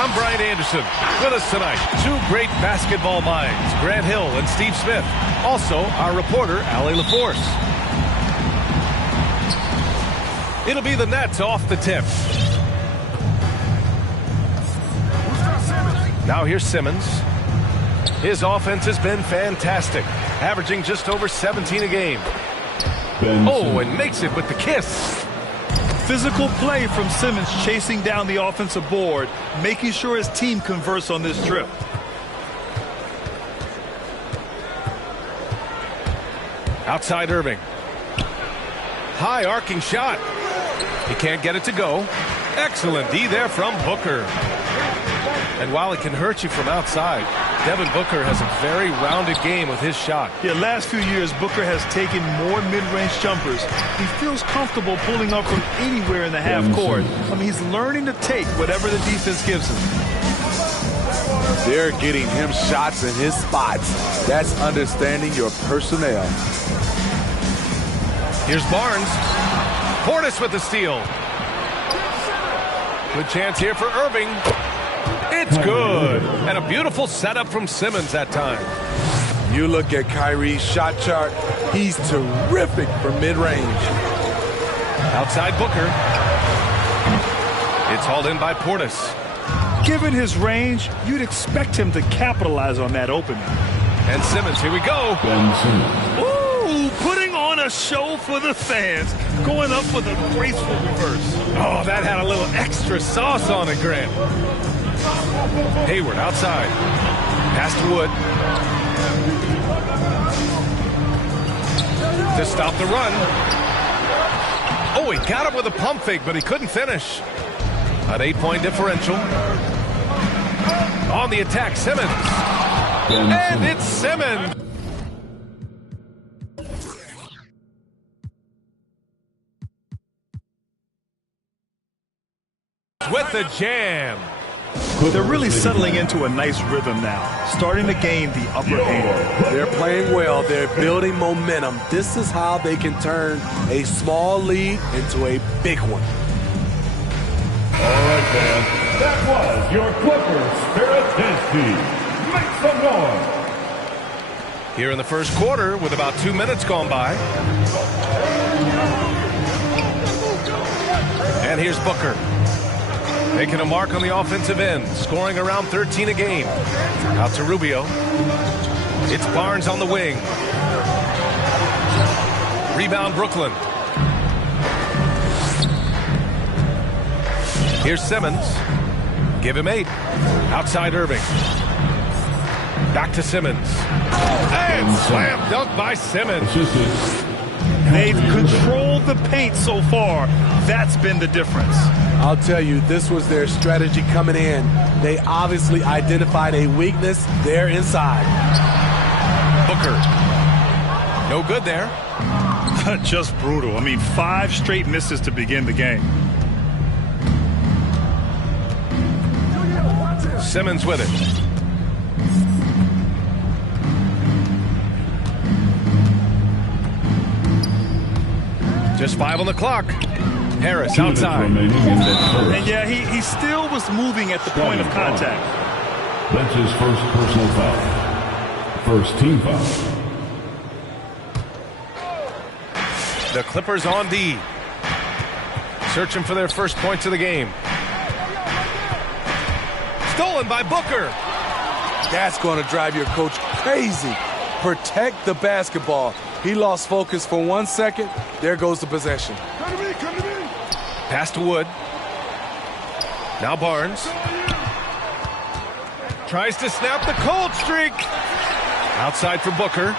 I'm Brian Anderson. With us tonight, two great basketball minds, Grant Hill and Steve Smith. Also, our reporter, Allie LaForce. It'll be the Nets off the tip. Now here's Simmons. His offense has been fantastic, averaging just over 17 a game. And makes it with the kiss. Physical play from Simmons, chasing down the offensive board, making sure his team converts on this trip. Outside Irving. High arcing shot. He can't get it to go. Excellent D there from Booker. And while it can hurt you from outside, Devin Booker has a very rounded game with his shot. Yeah, last few years, Booker has taken more mid-range jumpers. He feels comfortable pulling up from anywhere in the half court. I mean, he's learning to take whatever the defense gives him. They're getting him shots in his spots. That's understanding your personnel. Here's Barnes. Portis with the steal. Good chance here for Irving. It's good. And a beautiful setup from Simmons that time. You look at Kyrie's shot chart. He's terrific for mid-range. Outside Booker. It's hauled in by Portis. Given his range, you'd expect him to capitalize on that opening. And Simmons, here we go. Ooh, putting on a show for the fans. Going up with a graceful reverse. Oh, that had a little extra sauce on it, Grant. Hayward outside. Pass to Wood. To stop the run. Oh, he got him with a pump fake, but he couldn't finish. An 8-point differential. On the attack, Simmons. And it's Simmons. With the jam. They're really settling into a nice rhythm now, starting to gain the upper hand. They're playing well. They're building momentum. This is how they can turn a small lead into a big one. All right, fans. That was your Clippers Spirit Tasty. Make some noise. Here in the first quarter with about 2 minutes gone by. And here's Booker. Making a mark on the offensive end, scoring around 13 a game. Out to Rubio. It's Barnes on the wing. Rebound Brooklyn. Here's Simmons. Give him 8. Outside Irving. Back to Simmons. And slam dunk by Simmons. They've controlled the paint so far. That's been the difference. I'll tell you, this was their strategy coming in. They obviously identified a weakness there inside. Booker. No good there. Just brutal. I mean, 5 straight misses to begin the game. Simmons with it. Just 5 on the clock. Harris outside. And yeah, he still was moving at the point of contact. That's his first personal foul. First team foul. The Clippers on D. Searching for their first points of the game. Stolen by Booker. That's going to drive your coach crazy. Protect the basketball. He lost focus for 1 second. There goes the possession. Pass to Wood. Now Barnes. Tries to snap the cold streak. Outside for Booker.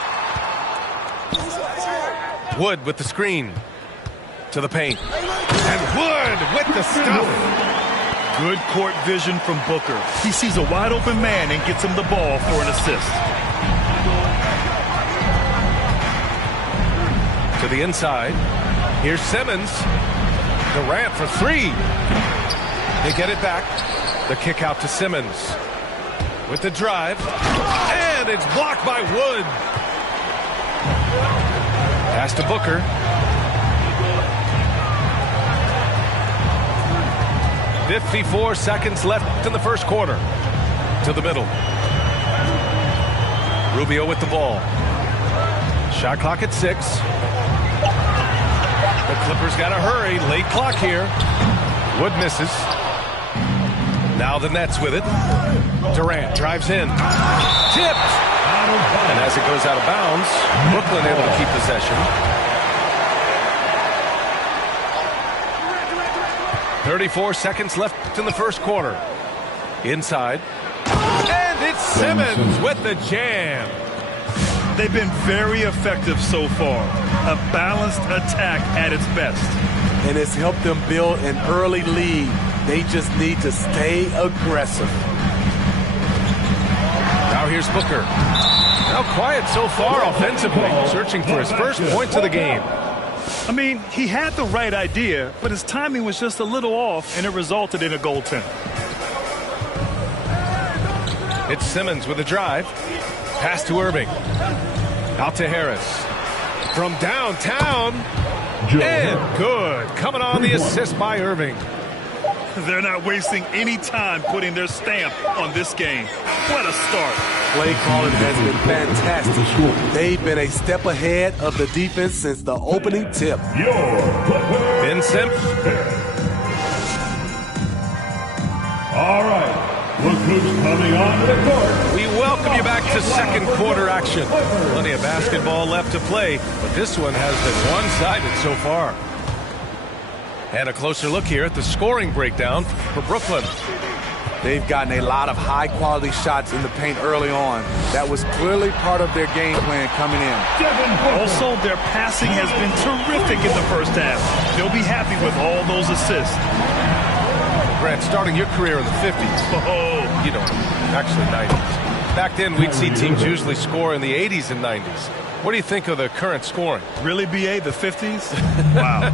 Wood with the screen. To the paint. And Wood with the stuff. Good court vision from Booker. He sees a wide open man and gets him the ball for an assist. To the inside. Here's Simmons. Durant for 3. They get it back. The kick out to Simmons. With the drive. And it's blocked by Wood. Pass to Booker. 54 seconds left in the first quarter. To the middle. Rubio with the ball. Shot clock at 6. The Clippers got to hurry. Late clock here. Wood misses. Now the Nets with it. Durant drives in. Tipped. And as it goes out of bounds, Brooklyn able to keep possession. 34 seconds left in the first quarter. Inside. And it's Simmons with the jam. They've been very effective so far. A balanced attack at its best. And it's helped them build an early lead. They just need to stay aggressive. Now here's Booker. Now quiet so far offensively, searching for his first points of the game. I mean, he had the right idea, but his timing was just a little off, and it resulted in a goaltend. It's Simmons with a drive. Pass to Irving. Out to Harris. From downtown. And good. Coming on the assist by Irving. They're not wasting any time putting their stamp on this game. What a start. Play calling has been fantastic. They've been a step ahead of the defense since the opening tip. Ben Simmons. All right. Look who's coming onto the court. We welcome you back to second quarter action. Plenty of basketball left to play, but this one has been one-sided so far. And a closer look here at the scoring breakdown for Brooklyn. They've gotten a lot of high-quality shots in the paint early on. That was clearly part of their game plan coming in. Also, their passing has been terrific in the first half. They'll be happy with all those assists. Grant, starting your career in the 50s. Oh, you know, actually 90s. Back then, we'd see teams usually score in the 80s and 90s. What do you think of the current scoring? Really, BA, the 50s? Wow.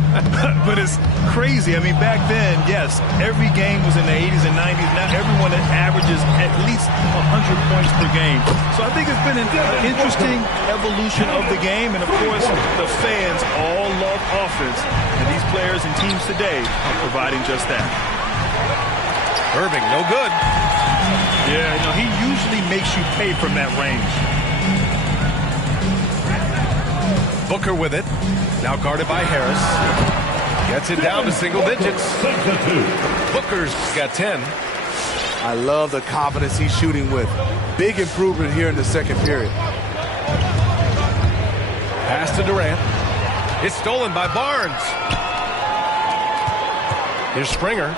But it's crazy. I mean, back then, yes, every game was in the 80s and 90s. Now everyone averages at least 100 points per game. So I think it's been an interesting evolution of the game. And, of course, the fans all love offense. And these players and teams today are providing just that. Irving, no good. Yeah, you know, he usually makes you pay from that range. Booker with it. Now guarded by Harris. Gets it down to single digits. Booker's got 10. I love the confidence he's shooting with. Big improvement here in the second period. Pass to Durant. It's stolen by Barnes. Here's Springer.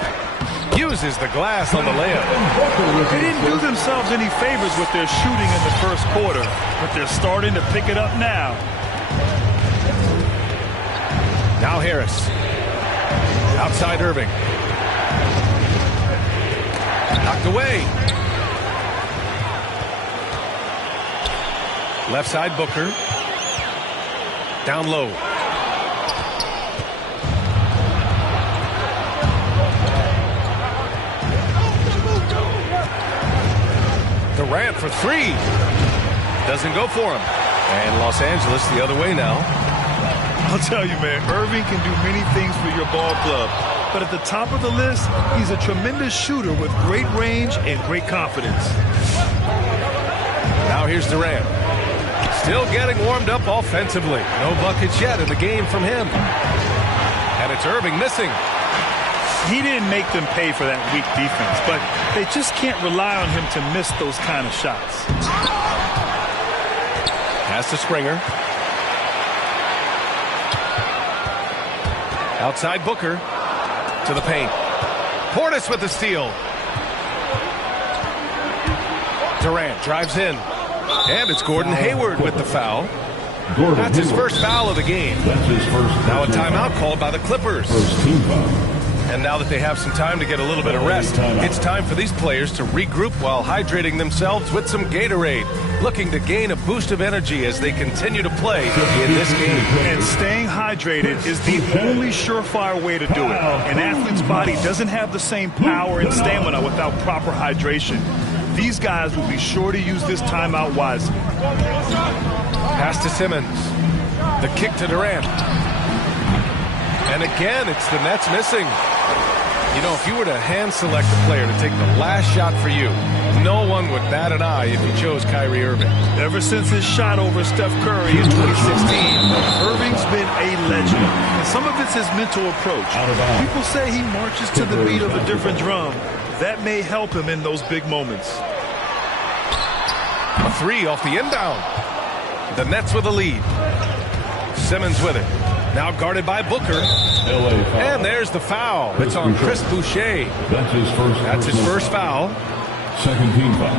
Uses the glass on the layup. They didn't do themselves any favors with their shooting in the first quarter, but they're starting to pick it up now. Now Harris. Outside Irving. Knocked away. Left side Booker. Down low. Durant for three. Doesn't go for him. And Los Angeles the other way now. I'll tell you, man, Irving can do many things for your ball club. But at the top of the list, he's a tremendous shooter with great range and great confidence. Now here's Durant. Still getting warmed up offensively. No buckets yet in the game from him. And it's Irving missing. He didn't make them pay for that weak defense, but they just can't rely on him to miss those kind of shots. Pass to Springer. Outside Booker to the paint. Portis with the steal. Durant drives in. And it's Gordon Hayward with the foul. That's his first foul of the game. Now a timeout called by the Clippers. And now that they have some time to get a little bit of rest, it's time for these players to regroup while hydrating themselves with some Gatorade, looking to gain a boost of energy as they continue to play in this game. And staying hydrated is the only surefire way to do it. An athlete's body doesn't have the same power and stamina without proper hydration. These guys will be sure to use this timeout wisely. Pass to Simmons. The kick to Durant. And again, it's the Nets missing. You know, if you were to hand select a player to take the last shot for you, no one would bat an eye if you chose Kyrie Irving. Ever since his shot over Steph Curry in 2016, Irving's been a legend. And some of it's his mental approach. People say he marches to the beat of a different drum. That may help him in those big moments. A three off the inbound. The Nets with a lead. Simmons with it. Now guarded by Booker. And there's the foul. It's on Chris Boucher. That's his first foul. Second team foul.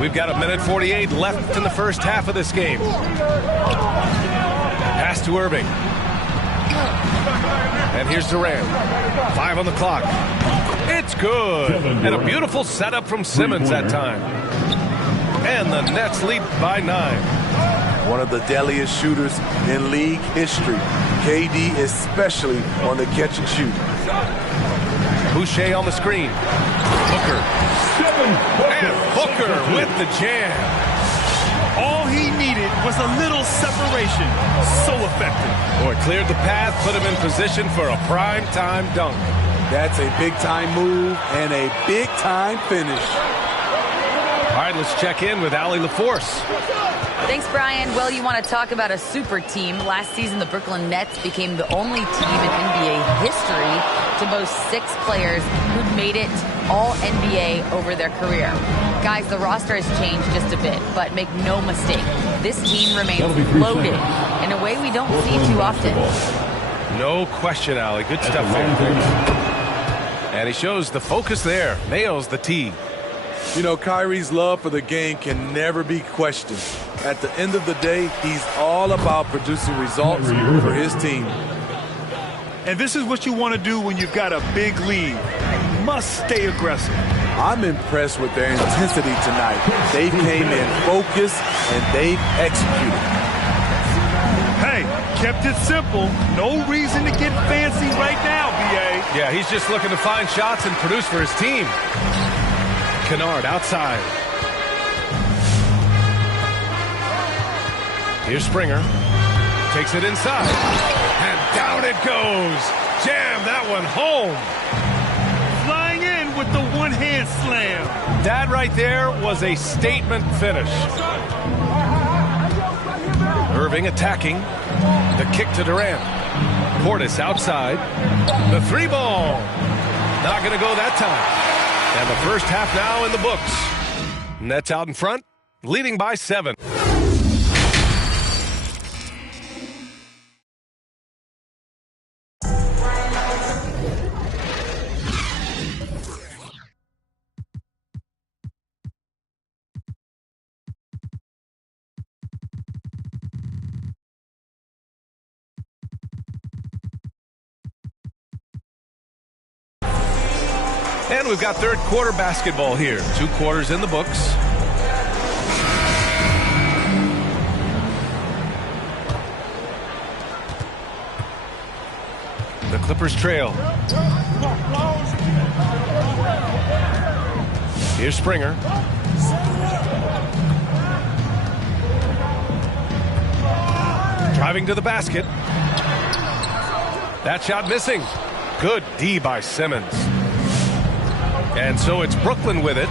We've got 1:48 left in the first half of this game. Pass to Irving. And here's Durant. 5 on the clock. It's good. And a beautiful setup from Simmons that time. And the Nets lead by 9. One of the deadliest shooters in league history. KD especially on the catch and shoot. Boucher on the screen. Booker. And Booker with the jam. All he needed was a little separation. So effective. Boy, cleared the path, put him in position for a prime-time dunk. That's a big-time move and a big-time finish. All right, let's check in with Allie LaForce. Thanks, Brian. Well, you want to talk about a super team. Last season, the Brooklyn Nets became the only team in NBA history to boast 6 players who'd made it all NBA over their career. Guys, the roster has changed just a bit, but make no mistake, this team remains loaded in a way we don't see too often. No question, Allie. Good stuff there. And he shows the focus there. Nails the tee. You know, Kyrie's love for the game can never be questioned. At the end of the day, he's all about producing results for his team. And this is what you want to do when you've got a big lead. You must stay aggressive. I'm impressed with their intensity tonight. They came in focused and they've executed. Hey, kept it simple. No reason to get fancy right now, B.A. Yeah, he's just looking to find shots and produce for his team. Kennard outside. Here's Springer. Takes it inside. And down it goes. Jam that one home. Flying in with the one-hand slam. That right there was a statement finish. Irving attacking. The kick to Durant. Portis outside. The 3-ball. Not going to go that time. And the first half now in the books. Nets out in front, leading by 7. And we've got third quarter basketball here. 2 quarters in the books. The Clippers trail. Here's Springer. Driving to the basket. That shot missing. Good D by Simmons. And so it's Brooklyn with it.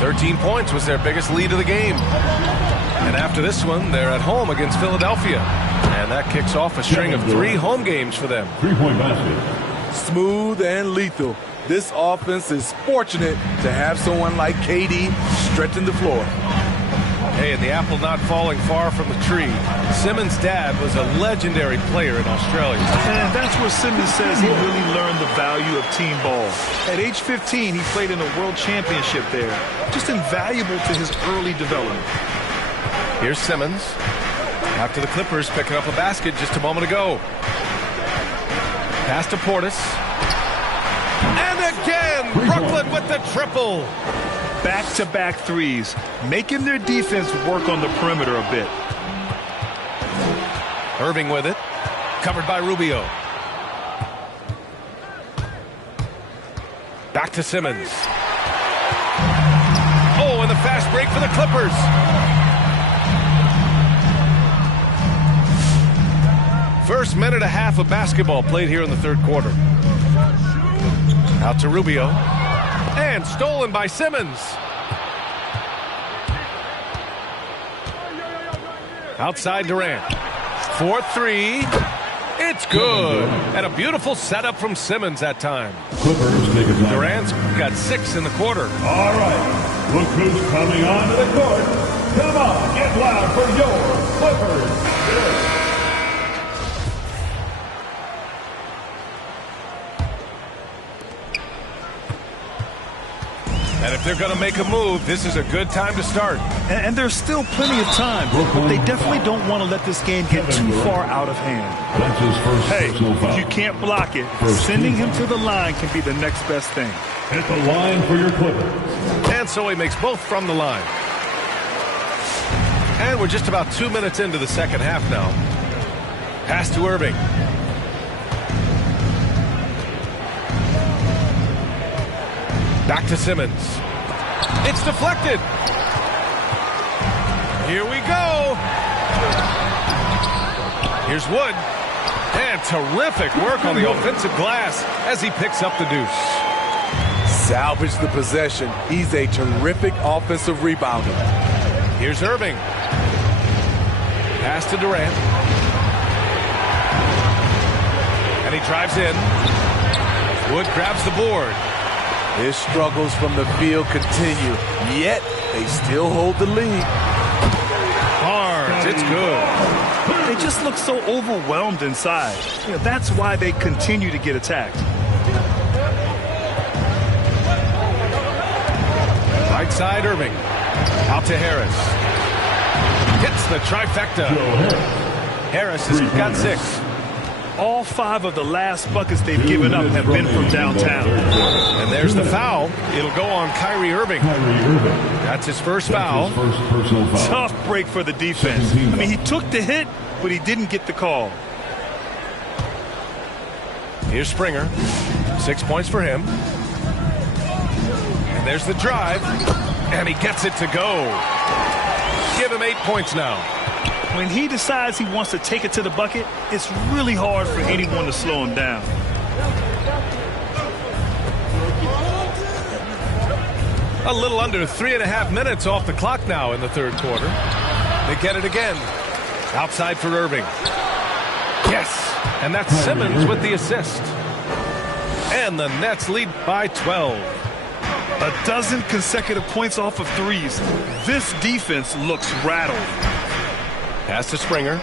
13 points was their biggest lead of the game. And after this one, they're at home against Philadelphia. And that kicks off a string of 3 home games for them. 3-point basket. Smooth and lethal. This offense is fortunate to have someone like KD stretching the floor. Hey, and the apple not falling far from the tree. Simmons' dad was a legendary player in Australia. And that's where Simmons says he really learned the value of team ball. At age 15, he played in a world championship there. Just invaluable to his early development. Here's Simmons. After the Clippers picking up a basket just a moment ago. Pass to Portis. And again, Brooklyn with the triple. Back-to-back threes, making their defense work on the perimeter a bit. Irving with it. Covered by Rubio. Back to Simmons. Oh, and the fast break for the Clippers. First minute and a half of basketball played here in the third quarter. Out to Rubio. And stolen by Simmons. Outside Durant. 4-3. It's good. And a beautiful setup from Simmons that time. Durant's got 6 in the quarter. All right. Look who's coming onto the court. Come on, get loud for your Clippers. And if they're going to make a move, this is a good time to start. And there's still plenty of time, but they definitely don't want to let this game get too far out of hand. Hey, if you can't block it, sending him to the line can be the next best thing. Hit the line for your Clippers. And so he makes both from the line. And we're just about 2 minutes into the second half now. Pass to Irving. Back to Simmons. It's deflected. Here we go. Here's Wood. And terrific work on the offensive glass as he picks up the deuce. Salvage the possession. He's a terrific offensive rebounder. Here's Irving. Pass to Durant. And he drives in. Wood grabs the board. His struggles from the field continue, yet they still hold the lead. Barnes, it's good. They just look so overwhelmed inside. That's why they continue to get attacked. Right side, Irving. Out to Harris. Hits the trifecta. Harris has got 6. All 5 of the last buckets they've given up have been from downtown. And there's the foul. It'll go on Kyrie Irving. That's his first foul. Tough break for the defense. I mean, he took the hit, but he didn't get the call. Here's Springer. 6 points for him. And there's the drive. And he gets it to go. Give him 8 points now. When he decides he wants to take it to the bucket, it's really hard for anyone to slow him down. A little under 3.5 minutes off the clock now in the third quarter. They get it again. Outside for Irving. Yes, and that's Simmons with the assist. And the Nets lead by 12. A dozen consecutive points off of threes. This defense looks rattled. Pass to Springer.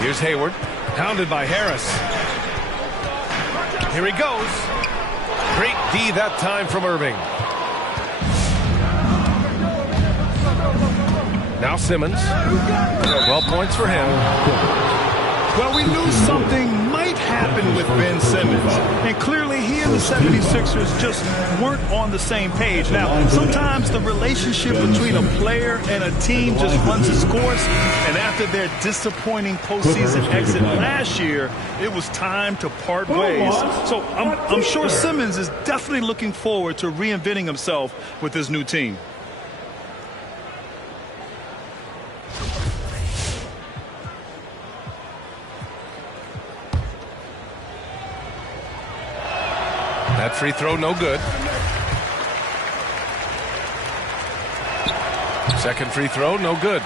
Here's Hayward. Pounded by Harris. Here he goes. Great D that time from Irving. Now Simmons. 12 points for him. Well, we knew something might happen with Ben Simmons. And clearly he and the 76ers just weren't on the same page. Now, sometimes the relationship between a player and a team just runs its course. And after their disappointing postseason exit last year, it was time to part ways. So I'm sure Simmons is definitely looking forward to reinventing himself with his new team. That free throw, no good. Second free throw, no good.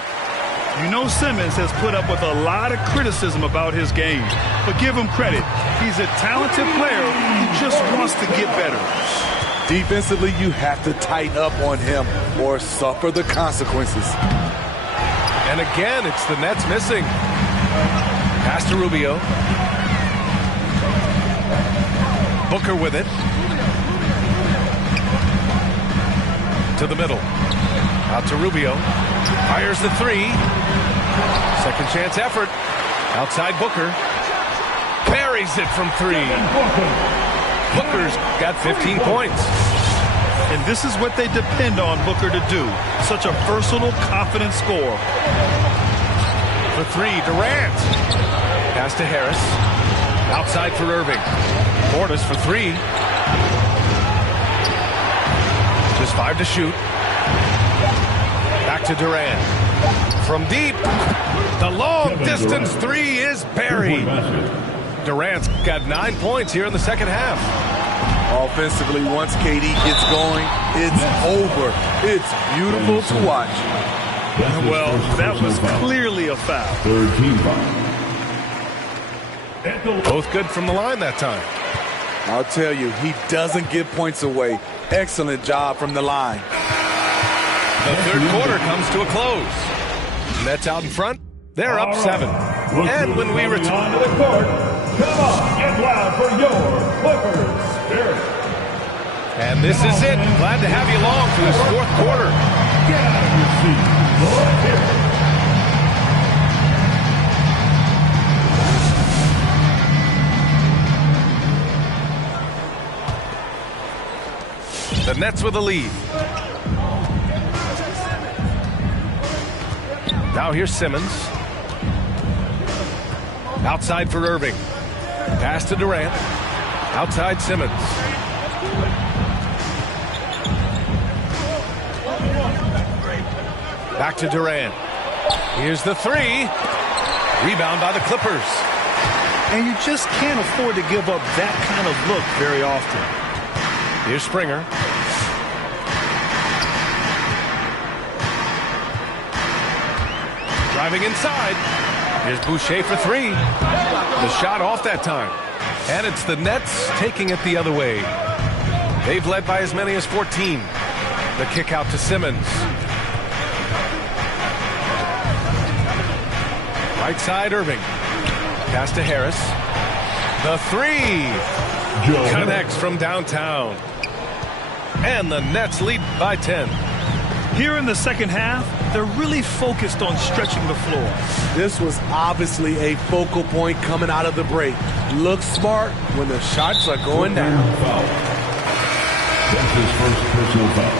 You know Simmons has put up with a lot of criticism about his game. But give him credit. He's a talented player who just wants to get better. Defensively, you have to tighten up on him or suffer the consequences. And again, it's the Nets missing. Pass to Rubio. Booker with it. To the middle. Out to Rubio. Fires the three. Second chance effort. Outside Booker. Buries it from 3. Booker's got 15 points. And this is what they depend on Booker to do. Such a versatile, confident scorer. For 3, Durant. Pass to Harris. Outside for Irving. Portis for 3. Just 5 to shoot. Back to Durant. from deep. The long distance three is buried. Durant's got 9 points here in the second half. Offensively, once KD gets going, it's over. It's beautiful to watch. Well, that was clearly a foul. Third team foul. Both good from the line that time. I'll tell you, he doesn't give points away. Excellent job from the line. The third quarter comes to a close. Nets out in front. They're up 7. And when we return to the court, come on, get loud for your Clippers Spirit. And this is it. Glad to have you along for this fourth quarter. Get out of your seat. Let's hear it. The Nets with a lead. Now here's Simmons. Outside for Irving. Pass to Durant. Outside Simmons. Back to Durant. Here's the three. Rebound by the Clippers. And you just can't afford to give up that kind of look very often. Here's Springer. Driving inside. Here's Boucher for three. The shot off that time. And it's the Nets taking it the other way. They've led by as many as 14. The kick out to Simmons. Right side, Irving. Pass to Harris. The three. Connects from downtown. And the Nets lead by 10. Here in the second half, they're really focused on stretching the floor. This was obviously a focal point coming out of the break. Look smart when the shots are going down. Foul. That's his first personal foul.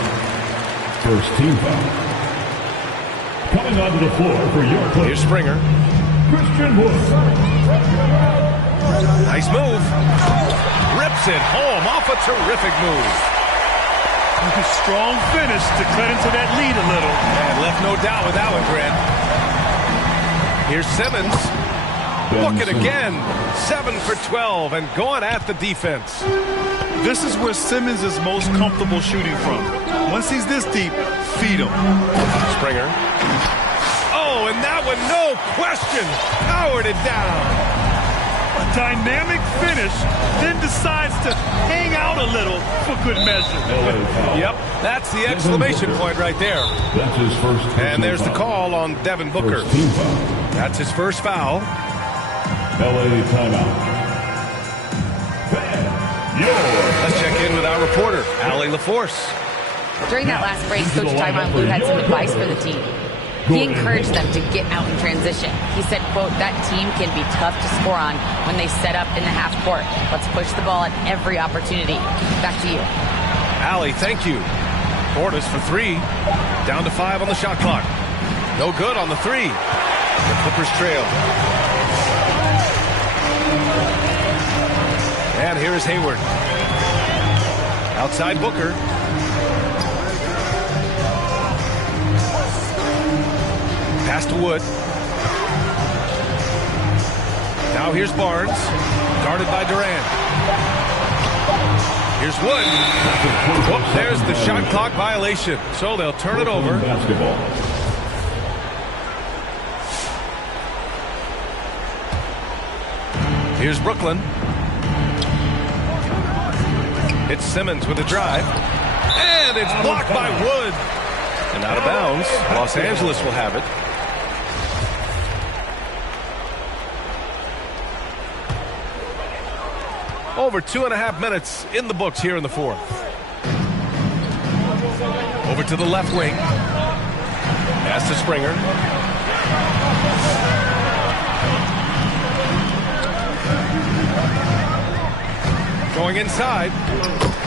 First team foul. Coming onto the floor for your Clippers. Here's Springer. Christian Wood. Nice move. Rips it home off a terrific move. Strong finish to cut into that lead a little. And left no doubt with that one, Grant. Here's Simmons. Look at again. 7 for 12 and going at the defense. This is where Simmons is most comfortable shooting from. Once he's this deep, feed him. Springer. Oh, and that one, no question, powered it down. A dynamic finish, then decides to hang out a little for good measure. Yep, that's the exclamation point right there. That's his first. And there's the call on Devin Booker. First team foul. That's his first foul. LA timeout. Let's check in with our reporter, Allie LaForce. During that last break, Coach Tyronn Lue had some advice for the team. He encouraged them to get out in transition. He said, quote, that team can be tough to score on when they set up in the half court. Let's push the ball at every opportunity. Back to you. Allie, thank you. Portis for three. Down to 5 on the shot clock. No good on the three. The Clippers trail. And here is Hayward. Outside Booker. Pass to Wood. Now here's Barnes. Guarded by Durant. Here's Wood. Oh, there's the shot clock violation. So they'll turn it over. Basketball. Here's Brooklyn. It's Simmons with a drive. And it's blocked by Wood. And out of bounds. Los Angeles will have it. Over 2.5 minutes in the books here in the fourth. Over to the left wing. Pass to Springer. Going inside.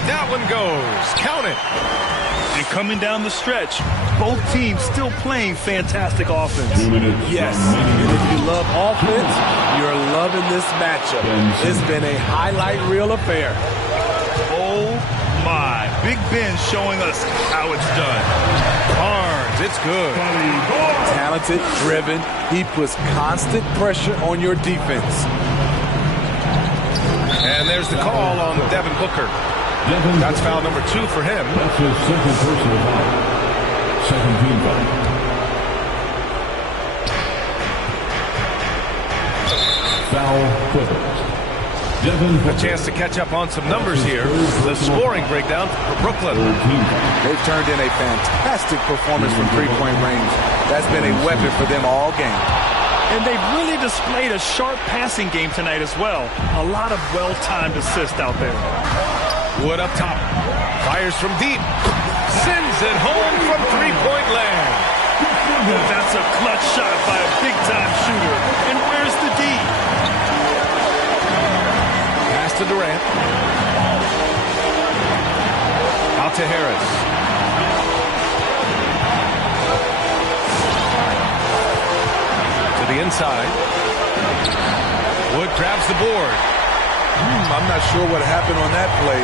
That one goes. Count it. And coming down the stretch, both teams still playing fantastic offense. 2 minutes. Yes, and if you love offense, you're loving this matchup. It's been a highlight reel affair. Oh, my. Big Ben showing us how it's done. Barnes It's good. Talented, driven. He puts constant pressure on your defense. And there's the call on Devin Booker. That's foul number 2 for him. That's his second personal foul. Second team foul. Foul Clippers. A chance to catch up on some numbers here. The scoring breakdown for Brooklyn. They've turned in a fantastic performance from three-point range. That's been a weapon for them all game. And they've really displayed a sharp passing game tonight as well. A lot of well-timed assists out there. Wood up top. Fires from deep. Sends it home from three-point land. That's a clutch shot by a big-time shooter. And where's the D? Pass to Durant. Out to Harris. To the inside. Wood grabs the board. I'm not sure what happened on that play.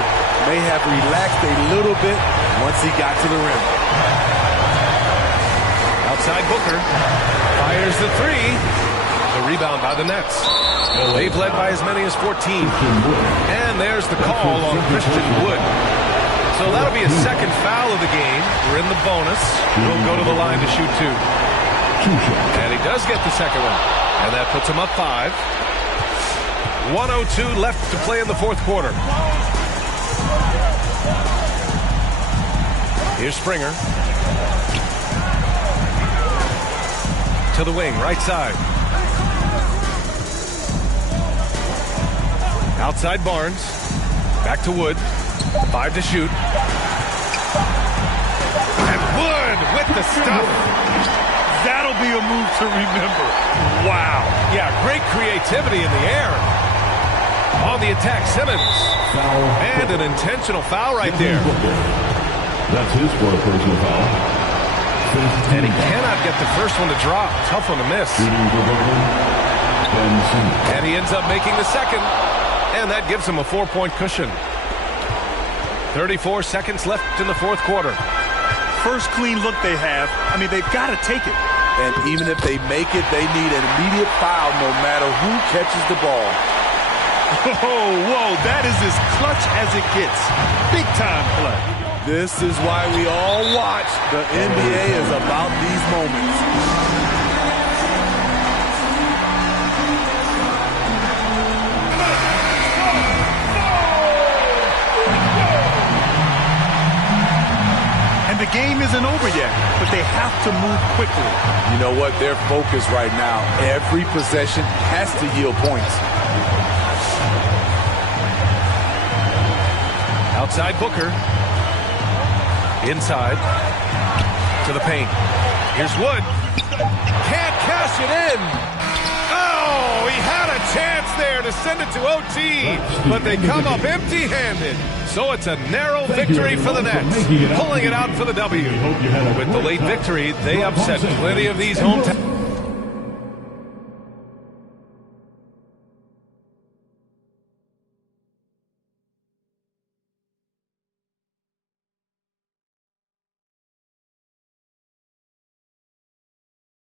May have relaxed a little bit once he got to the rim. Outside Booker. Fires the three. The rebound by the Nets. They've led by as many as 14. And there's the call on Christian Wood. So that'll be a second foul of the game. We're in the bonus. We'll go to the line to shoot 2. And he does get the second one. And that puts him up 5. 1:02 left to play in the fourth quarter. Here's Springer. To the wing, right side. Outside Barnes. Back to Wood. 5 to shoot. And Wood with the stuff. That'll be a move to remember. Wow. Yeah, great creativity in the air. On the attack, Simmons. And an intentional foul right there. That's his fourth personal foul. And he cannot get the first one to drop. Tough one to miss. And he ends up making the second. And that gives him a 4-point cushion. 34 seconds left in the fourth quarter. First clean look they have. I mean, they've got to take it. And even if they make it, they need an immediate foul no matter who catches the ball. Whoa, that is as clutch as it gets. Big time play. This is why we all watch. The NBA is about these moments. And the game isn't over yet, but they have to move quickly. You know what? Their focus right now, every possession has to yield points. Outside Booker. Inside. To the paint. Here's Wood. Can't cash it in. Oh, he had a chance there to send it to OT, but they come up empty-handed. So it's a narrow victory for the Nets, pulling it out for the W. With the late victory, they upset plenty of these hometown.